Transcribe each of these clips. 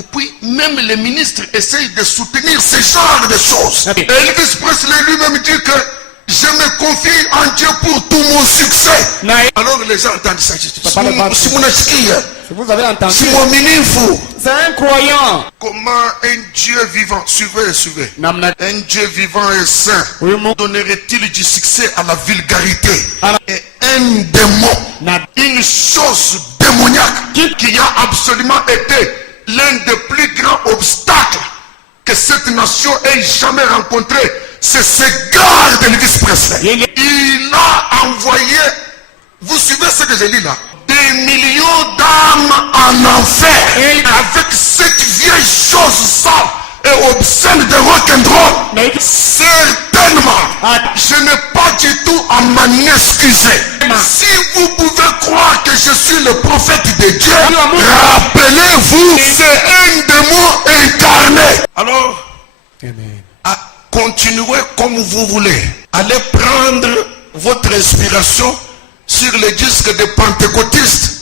Et puis, même les ministres essayent de soutenir ce genre de choses. Et Elvis Presley lui-même dit que je me confie en Dieu pour tout mon succès. Alors les gens entendent ça. Vous avez entendu. C'est un croyant. Comment un Dieu vivant, suivez. Un Dieu vivant et saint donnerait-il du succès à la vulgarité? Et un démon, une chose démoniaque qui a absolument été l'un des plus grands obstacles que cette nation ait jamais rencontré, c'est ce gars d'Elvis Presley. Il a envoyé, vous suivez ce que je lis là, des millions d'âmes en enfer avec cette vieille chose sale et obscène de rock'n'roll. Certainement, je n'ai pas du tout à m'en excuser. Si vous pouvez croire que je suis le prophète de Dieu, rappelez-vous, c'est un démon incarné. Alors, continuez comme vous voulez. Allez prendre votre inspiration sur les disques des pentecôtistes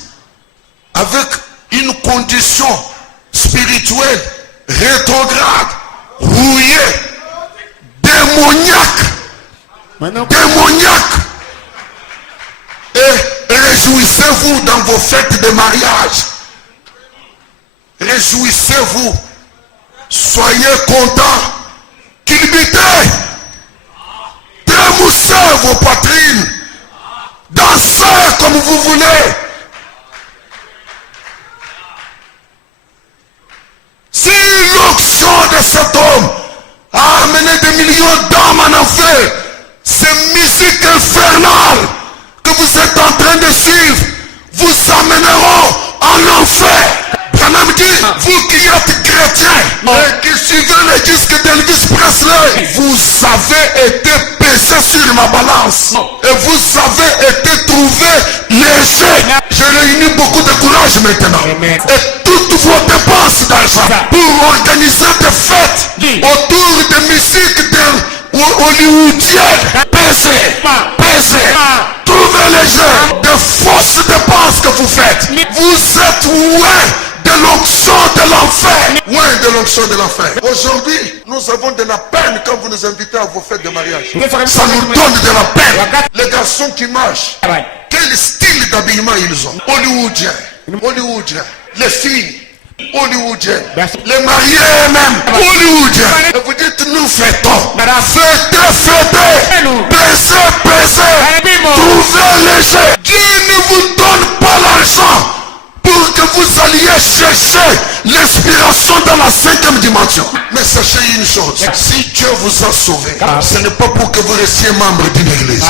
avec une condition spirituelle rétrograde, rouillée, démoniaque. Et réjouissez-vous dans vos fêtes de mariage. Réjouissez-vous. Soyez contents. Culbutez. Trémoussez vos poitrines. Dansez comme vous voulez. Si l'onction de cet homme a amené des millions d'âmes en enfer, ces musiques infernales que vous êtes en train de suivre vous amèneront en enfer. Branham dit, vous qui êtes chrétiens et qui suivez les disques d'Elvis Presley, vous avez été pesé sur ma balance et vous avez été trouvé léger. Je réunis beaucoup de courage maintenant. Et toutes vos dépenses d'argent pour organiser des fêtes autour des musiques hollywoodiennes, pesez, trouvez léger de fausses dépenses que vous faites. Vous êtes loin de l'onction de l'enfer. Loin de l'onction de l'enfer. Aujourd'hui, nous avons de la peine quand vous nous invitez à vos fêtes de mariage. Ça nous donne de la peine. Les garçons qui marchent, quel style d'habillement ils ont? Hollywoodien. Les filles, hollywoodiennes. Les mariés même, hollywoodiens. Et vous dites, nous fêtons. Fêtez. Pesez. Trouvez léger. Dieu ne vous donne pas l'argent pour que vous alliez chercher l'inspiration dans la 5e dimension. Mais sachez une chose, si Dieu vous a sauvé, ce n'est pas pour que vous restiez membre d'une église.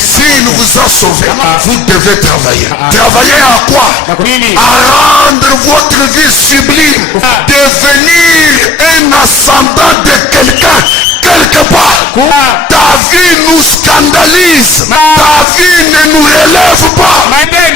S'il vous a sauvé, vous devez travailler. Travailler à quoi? À rendre votre vie sublime, devenir un ascendant de quelqu'un quelque part. Ta vie nous scandalise. Ta vie ne nous relève pas.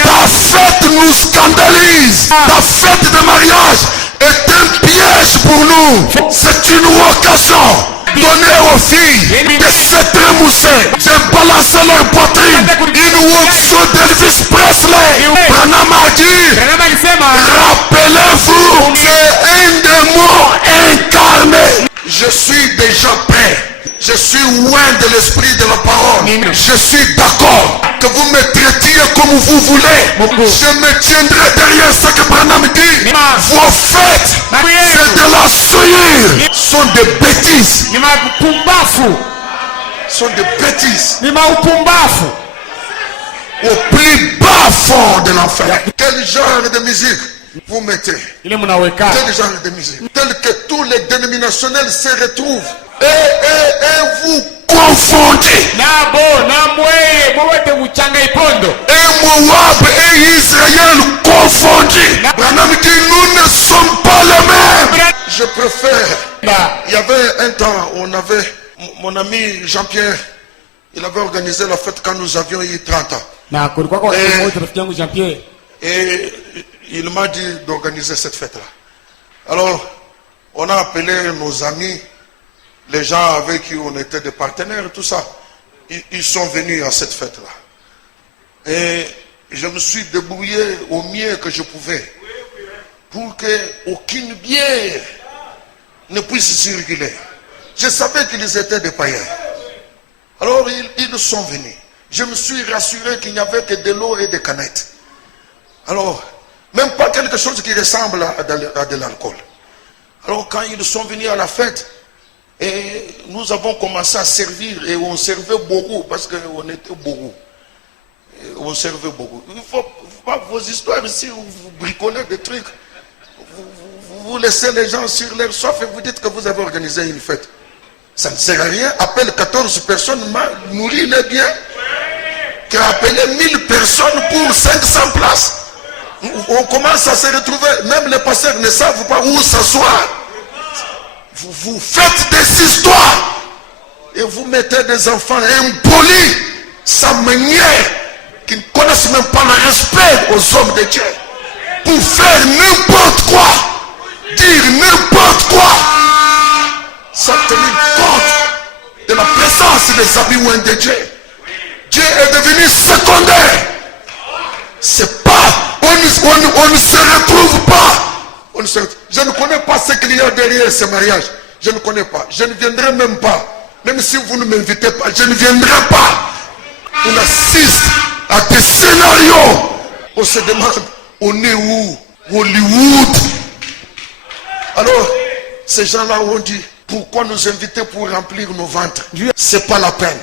Ta fête nous scandalise. Ta fête de mariage est un piège pour nous. C'est une occasion donnée aux filles de se trémousser, de balancer leur poitrine. Une onction d'Elvis Presley. Branham a dit, rappelez-vous, c'est un démon incarné. Je suis déjà prêt. Je suis loin de l'esprit de la parole. Je suis d'accord que vous me traitiez comme vous voulez. Je me tiendrai derrière ce que Branham dit. Vos fêtes, c'est de la souillure. Sont des bêtises. Sont des bêtises. Au plus bas fond de l'enfer. Quel genre de musique vous mettez? Quel genre de musique? Tel que tous les dénominationnels se retrouvent. Et vous confondez. Et Moab et Israël confondus. Branham dit, nous ne sommes pas les mêmes. Je préfère. Il y avait un temps où on avait mon ami Jean-Pierre. Il avait organisé la fête quand nous avions eu 30 ans. Et il m'a dit d'organiser cette fête-là. Alors, on a appelé nos amis, les gens avec qui on était des partenaires, tout ça. Ils sont venus à cette fête-là. Et je me suis débrouillé au mieux que je pouvais pour qu'aucune bière ne puisse circuler. Je savais qu'ils étaient des païens. Alors ils sont venus. Je me suis rassuré qu'il n'y avait que de l'eau et des canettes. Alors, même pas quelque chose qui ressemble à de l'alcool. Alors quand ils sont venus à la fête, et nous avons commencé à servir et on servait beaucoup parce qu'on était beaucoup. On servait beaucoup. Il ne faut pas vos histoires ici où vous bricolez des trucs. Vous laissez les gens sur leur soif et vous dites que vous avez organisé une fête. Ça ne sert à rien. Appelle 14 personnes, nourris-les bien. Qu'appeler 1000 personnes pour 500 places. On commence à se retrouver. Même les pasteurs ne savent pas où s'asseoir. Vous faites des histoires. Et vous mettez des enfants impolis, sans manière, qui ne connaissent même pas le respect aux hommes de Dieu. Pour faire n'importe quoi. Dire n'importe quoi. Sans tenir compte de la présence des habits de Dieu. Dieu est devenu secondaire. C'est pas, on ne se retrouve pas. Je ne connais pas ce qu'il y a derrière ce mariage. Je ne connais pas. Je ne viendrai même pas. Même si vous ne m'invitez pas, je ne viendrai pas. On assiste à des scénarios. On se demande, on est où? Hollywood. Alors, ces gens-là ont dit, pourquoi nous inviter pour remplir nos ventres? C'est pas la peine.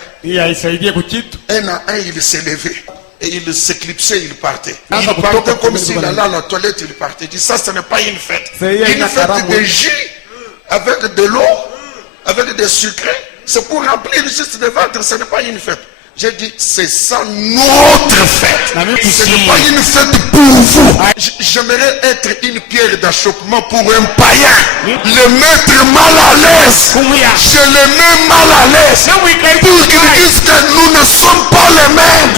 Un à un, il s'est levé. Et il s'éclipsait, il partait. Il partait comme s'il allait à la toilette, il partait. Il dit, ça, ce n'est pas une fête. Une fête de jus, avec de l'eau, avec des sucrés. C'est pour remplir juste des ventres, ce n'est pas une fête. J'ai dit, c'est ça notre fête. Ce n'est pas une fête pour vous. J'aimerais être une pierre d'achoppement pour un païen. Le mettre mal à l'aise. Je le mets mal à l'aise. Pour qu'il dise que nous ne sommes pas les mêmes.